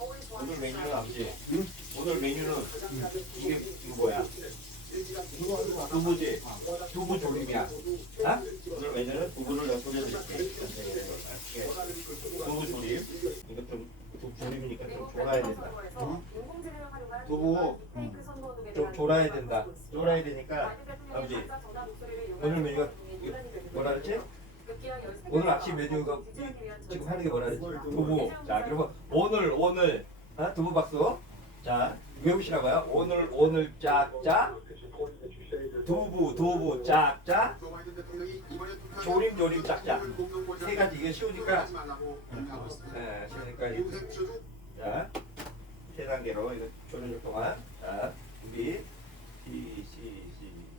오늘 메뉴는 아버지. 오늘 메뉴는 이게 이거 뭐야? 두부지. 두부 조림이야. 아? 오늘 메뉴는 두부를 내가 소개해드릴게. 두부 조림. 이거 좀 두부 조림이니까 좀 졸아야 된다. 두부 좀 졸아야 된다. 졸아야 되니까 아버지 오늘 메뉴가 뭐라 그랬지? 오늘 아침 메뉴가 이- 지금 하는 게 뭐라 그랬지? 두부. 자, 그리고 오늘 오늘 아, 두부 박수. 자, 외우시라고요. 오늘 오늘 짝짝 두부 두부 짝짝 조림 조림 짝짝. 세 가지. 이게 쉬우니까. 네, 쉬우니까 자, 세 단계로 이거 조절 동안 자, 준비.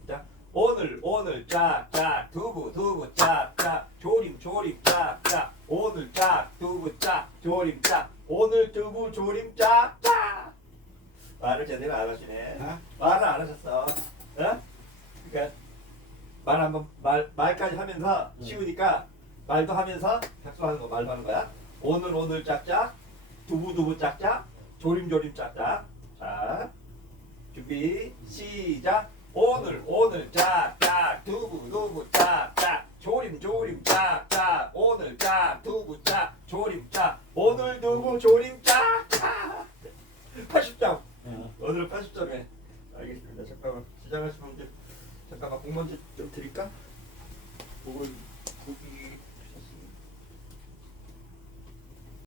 시작. 오늘 오늘 짝짝. 두부 두부 짝짝 조림 조림 짝 짝 오늘 짝 두부 짝 조림 짝 오늘 두부 조림 짝 짝 말을 제대로 안 하시네. 어? 말을 안 하셨어. 어? 그러니까 말 한번 말 말까지 하면서 쉬우니까 말도 하면서 백수하는 거 말도 하는 거야. 오늘 오늘 짝짝 두부 두부 짝짝 조림 조림 짝짝. 자 준비 시작. 오늘 오늘 짝짝 두부 두부 짝짝 조림 조림 짝 짝 오늘 짝 두부 짝 조림 짝 오늘 두부 조림 짝짝 80점. 오늘 80점에. 알겠습니다. 잠깐만 시작하시면 이제 잠깐만 공문지 좀 드릴까? 고기